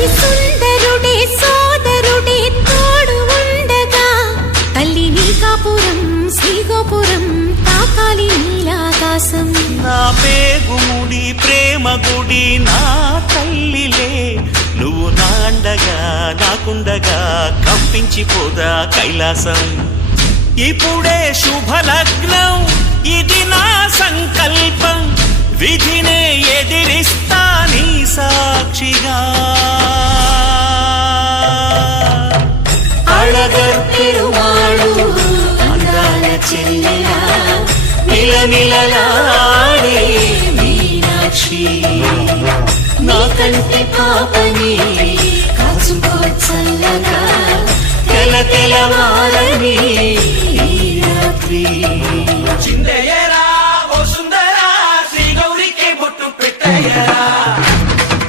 అతి సుందరుడే సోదరుడే తోడు ఉండగా తల్లి నీ కాపురం శ్రీగోపురం తాకాలి నీలాకాశం. నా పేగుముడి ప్రేమ గుడి నా తల్లిలే నువ్వు నాండగా నాకుండగా కంపించిపోదా కైలాసం. ఇప్పుడే శుభలగ్నం ఇది నా సంకల్పం విధినే ఎదిరిస్తా నీ సాక్షిగా. అళగర్ పెరుమాళు అందాల చెల్లెలా మిలమిలలాడే మీనాక్షి నా కంటి పాపని కాచుకో చల్లగా తెల తెలవారని ఈ రాత్రి. చిందయ్యరా ఓ సుందరా శ్రీ గౌరికి బొట్టు పెట్టయ్యరా.